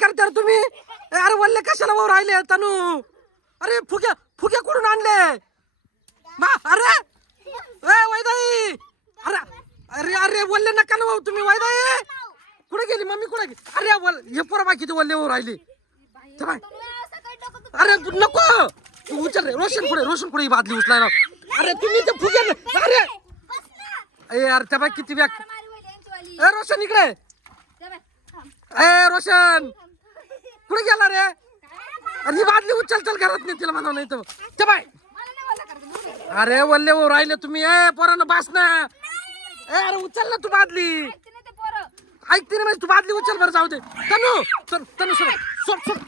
करता तुम्ही? अरे वल्ले कशाला वर राहिले तनू? अरे फुग्या फुग्या कुठून आणले? अरे वैदाई, अरे अरे अरे वल्ले नका ना भाऊ तुम्ही. वैदाई कुठे गेली? मम्मी कुठे गेली? अरे हे पोरा बाकी वल्ले वर राहिली. अरे नको तू उचल रे. रोशन पुढे बादली उचलाय. अरे तुम्ही ते फुगे. अरे यार त्या बाई किती व्याक. ए रोशन इकडे. ए रोशन कुठे गेला रे? अरे ही बादली उचल चल घरात नाही तिला म्हणा नाही तर त्या बाई. अरे वल्ले वर राहिले तुम्ही. ए पोरानं बास ना. ए अरे उचल ना तू बादली. ऐकते ना तू बादली उचल बरं. जाऊ दे तनू. तनू सोड सोड सोड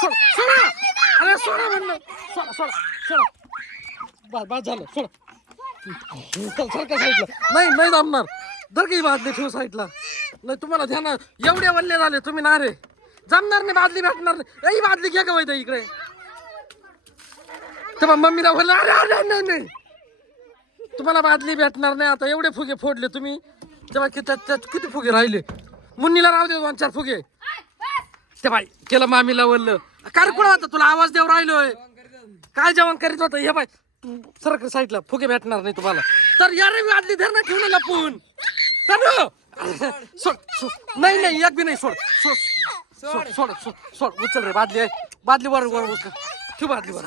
सोड सोड. अरे सोडा म्हणलं. सोडा सोडा सोडा. बस झालं सोड. चल सारखं साईडला. नाही जमणार. दर काही बादली ठेवू साईडला. नाही तुम्हाला ध्यान एवढे वल्ले झाले तुम्ही ना रे. जमणार नाही बादली भेटणार नाही. ही बादली घ्या का वैद इकडे. तेव्हा मम्मीला बोललं अरे अरे नाही तुम्हाला बादली भेटणार नाही. आता एवढे फुगे फोडले तुम्ही. तेव्हा किती फुगे राहिले? मुन्नीला राहू दे 2-4 फुगे. ते बाई केलं मामीला बोललं. काय कुठं होता तुला आवाज देऊ राहिलोय? काय जेवण करीत होतं? हे बाई तू सरक साईडला. फुगे भेटणार नाही तुम्हाला. तर यार बादली धर ना ठेवून लपून. सोड सोड. नाही एक बी नाही. सोड सोड सोड सोड सोड सोड. उचल रे बादली आहे. बादली वर उचल. ठेव बादली वर.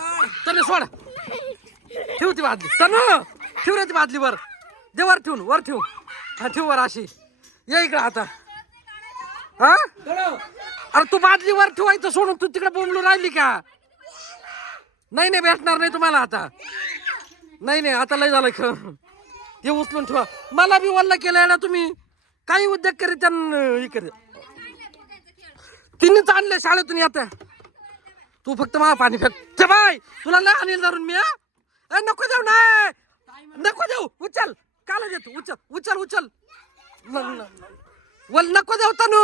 तनु सोड. ठेव ती बादली. तनु ठेव रे ती बादली वर. दे वर ठेवून. वर ठेवू. हा ठेव वर अशी. ये इकडे आता. हा अरे तू बादली वर ठेवायचं सोडून तू तिकडे बोंबलून राहिली का? नाही भेटणार नाही तुम्हाला आता. नाही आता लय झालं खरं. हे उचलून ठेवा. मला बी वल्ला केलं ना तुम्ही. काही उद्योग करीत करीत तिनेच आणले शाळेतून येत्या. तू फक्त मला पाणी फेक बाय. तुला लय आणील धरून मी. नको देऊ. नाही नको देऊ. उचल काला देतो. उचल वल नको देऊ तनू.